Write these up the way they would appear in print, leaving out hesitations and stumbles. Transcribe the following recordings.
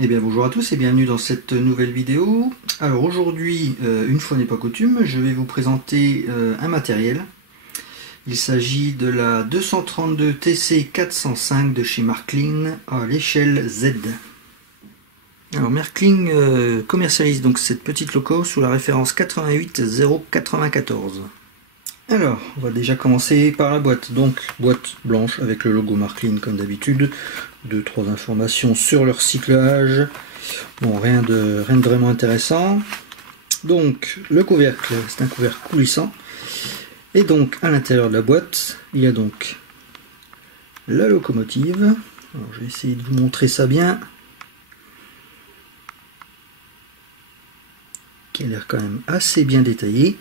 Eh bien bonjour à tous et bienvenue dans cette nouvelle vidéo. Alors aujourd'hui, une fois n'est pas coutume, je vais vous présenter un matériel. Il s'agit de la 232 TC 405 de chez Markling à l'échelle Z. Alors Markling commercialise donc cette petite loco sous la référence 88094. Alors, on va déjà commencer par la boîte. Donc, boîte blanche avec le logo Markling comme d'habitude. 2-3 informations sur leur recyclage. Bon, rien de vraiment intéressant. Donc, le couvercle, c'est un couvercle coulissant. Et donc, à l'intérieur de la boîte, il y a donc la locomotive. Alors, je vais essayer de vous montrer ça bien. Qui a l'air quand même assez bien détaillée.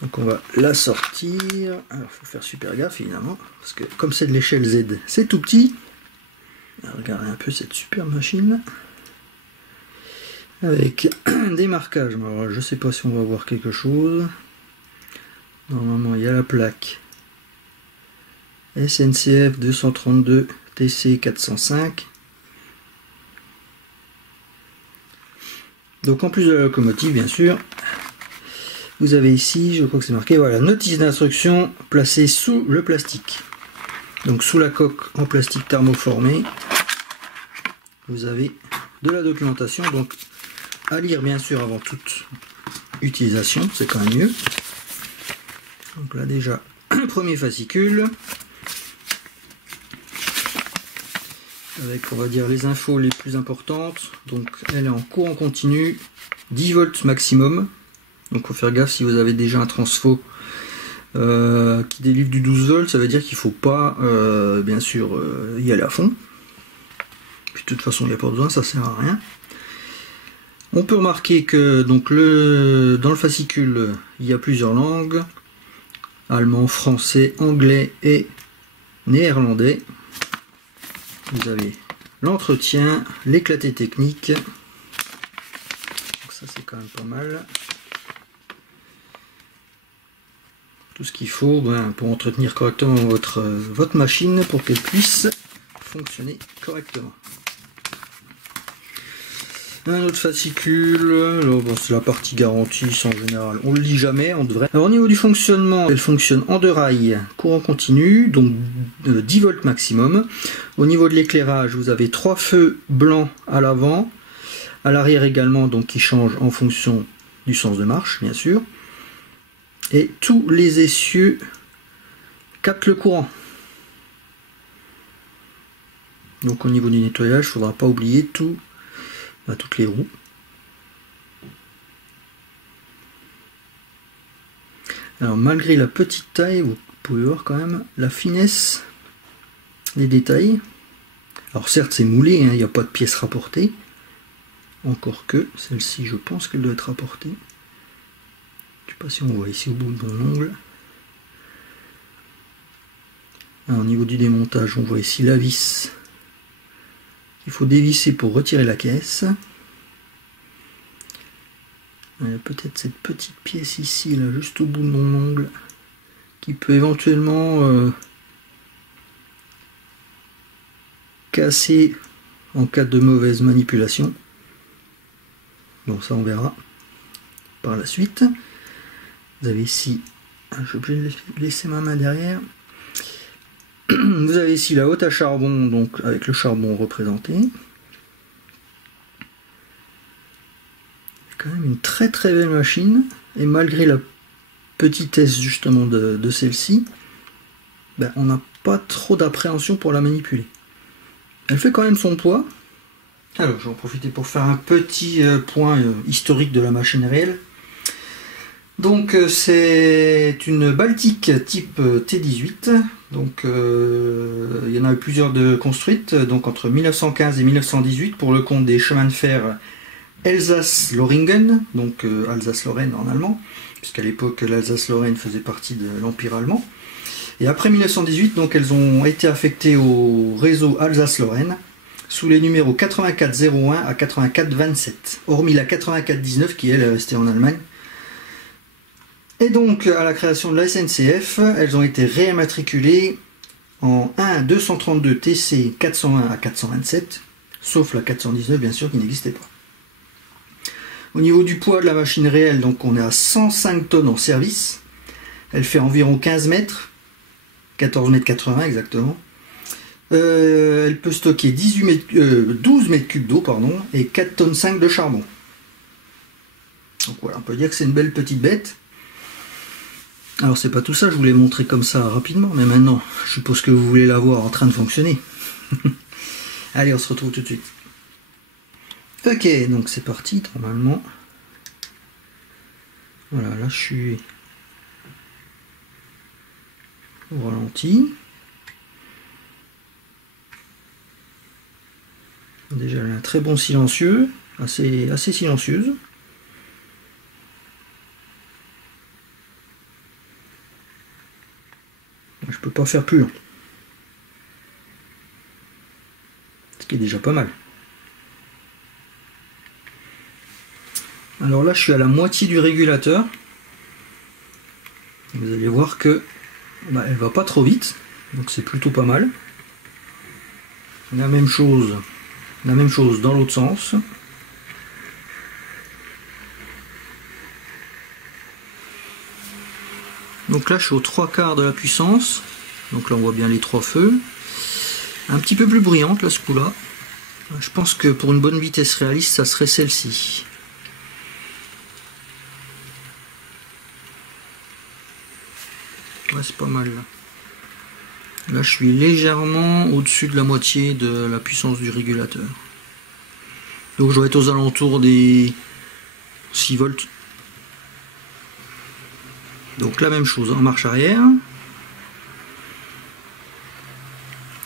Donc on va la sortir. Alors il faut faire super gaffe évidemment, parce que comme c'est de l'échelle Z, c'est tout petit. Alors, regardez un peu cette super machine. Avec des marquages. Alors je sais pas si on va voir quelque chose. Normalement il y a la plaque SNCF 232 TC 405. Donc en plus de la locomotive bien sûr, vous avez ici, je crois que c'est marqué, voilà, notice d'instruction placée sous le plastique. Donc sous la coque en plastique thermoformé, vous avez de la documentation, donc à lire bien sûr avant toute utilisation, c'est quand même mieux. Donc là déjà, un premier fascicule, avec on va dire les infos les plus importantes. Donc elle est en courant continu, 10 volts maximum. Donc il faut faire gaffe si vous avez déjà un transfo qui délivre du 12 volts, ça veut dire qu'il ne faut pas bien sûr y aller à fond. Puis de toute façon il n'y a pas besoin, ça sert à rien. On peut remarquer que donc dans le fascicule il y a plusieurs langues, allemand, français, anglais et néerlandais. Vous avez l'entretien, l'éclaté technique. Donc ça c'est quand même pas mal. Tout ce qu'il faut pour entretenir correctement votre machine pour qu'elle puisse fonctionner correctement. Un autre fascicule, bon, c'est la partie garantie, en général on ne le lit jamais, on devrait. Alors au niveau du fonctionnement, elle fonctionne en 2 rails, courant continu, donc 10 volts maximum. Au niveau de l'éclairage, vous avez 3 feux blancs à l'avant, à l'arrière également, donc qui changent en fonction du sens de marche bien sûr. Et tous les essieux captent le courant. Donc au niveau du nettoyage, il ne faudra pas oublier toutes les roues. Alors malgré la petite taille, vous pouvez voir quand même la finesse des détails. Alors certes c'est moulé, il n'y a pas de pièces rapportées. Encore que celle-ci je pense qu'elle doit être rapportée. Je ne sais pas si on voit ici au bout de mon ongle. Alors, au niveau du démontage, on voit ici la vis. Il faut dévisser pour retirer la caisse. Il y a peut-être cette petite pièce ici, là, juste au bout de mon ongle, qui peut éventuellement casser en cas de mauvaise manipulation. Bon, ça on verra par la suite. Vous avez ici, je suis obligé de laisser ma main derrière. Vous avez ici la hotte à charbon, donc avec le charbon représenté. C'est quand même une très très belle machine, et malgré la petitesse justement de celle-ci, on n'a pas trop d'appréhension pour la manipuler. Elle fait quand même son poids. Alors je vais en profiter pour faire un petit point historique de la machine réelle. Donc c'est une Baltique type T18, donc il y en a eu plusieurs de construites, donc entre 1915 et 1918 pour le compte des chemins de fer Elsace-Loringen, donc Alsace-Lorraine en allemand, puisqu'à l'époque l'Alsace-Lorraine faisait partie de l'Empire allemand. Et après 1918, donc elles ont été affectées au réseau Alsace-Lorraine sous les numéros 8401 à 8427, hormis la 8419 qui elle est restée en Allemagne. Et donc, à la création de la SNCF, elles ont été réimmatriculées en 1 232 TC 401 à 427 sauf la 419 bien sûr qui n'existait pas. Au niveau du poids de la machine réelle, donc on est à 105 tonnes en service. Elle fait environ 15 mètres, 14 mètres 80 exactement. Elle peut stocker 12 mètres cubes d'eau et 4 tonnes 5 de charbon. Donc voilà, on peut dire que c'est une belle petite bête. Alors c'est pas tout ça, je vous l'ai montré comme ça rapidement, mais maintenant je suppose que vous voulez la voir en train de fonctionner. Allez, on se retrouve tout de suite. Ok, donc c'est parti, normalement. Voilà, là je suis au ralenti. Déjà elle a un très bon silencieux, assez silencieuse. Je peux pas faire plus long. Ce qui est déjà pas mal. Alors là je suis à la moitié du régulateur. Vous allez voir que elle va pas trop vite, donc c'est plutôt pas mal. La même chose dans l'autre sens. Donc là je suis aux 3/4 de la puissance, donc là on voit bien les 3 feux. Un petit peu plus bruyante là ce coup là. Je pense que pour une bonne vitesse réaliste ça serait celle-ci. Ouais, c'est pas mal là. Là je suis légèrement au-dessus de la moitié de la puissance du régulateur. Donc je dois être aux alentours des 6 volts. Donc la même chose en marche arrière.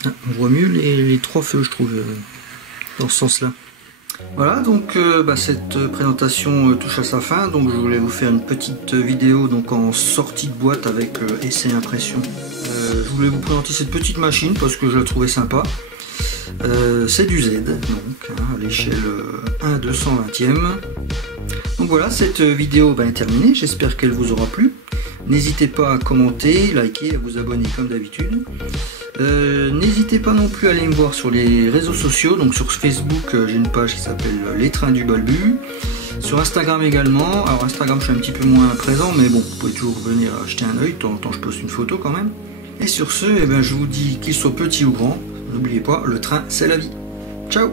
Ah, on voit mieux les 3 feux je trouve dans ce sens là. Voilà, donc cette présentation touche à sa fin, donc je voulais vous faire une petite vidéo donc en sortie de boîte avec essai impression. Je voulais vous présenter cette petite machine parce que je la trouvais sympa. C'est du Z, donc à l'échelle 1/220e. Donc voilà, cette vidéo est terminée, j'espère qu'elle vous aura plu. N'hésitez pas à commenter, liker, à vous abonner comme d'habitude. N'hésitez pas non plus à aller me voir sur les réseaux sociaux, donc sur Facebook j'ai une page qui s'appelle Les Trains du Balbu, sur Instagram également. Alors Instagram je suis un petit peu moins présent, mais bon, vous pouvez toujours venir jeter un oeil, de temps en temps je poste une photo quand même. Et sur ce, je vous dis qu'il soit petit ou grand, n'oubliez pas, le train c'est la vie. Ciao!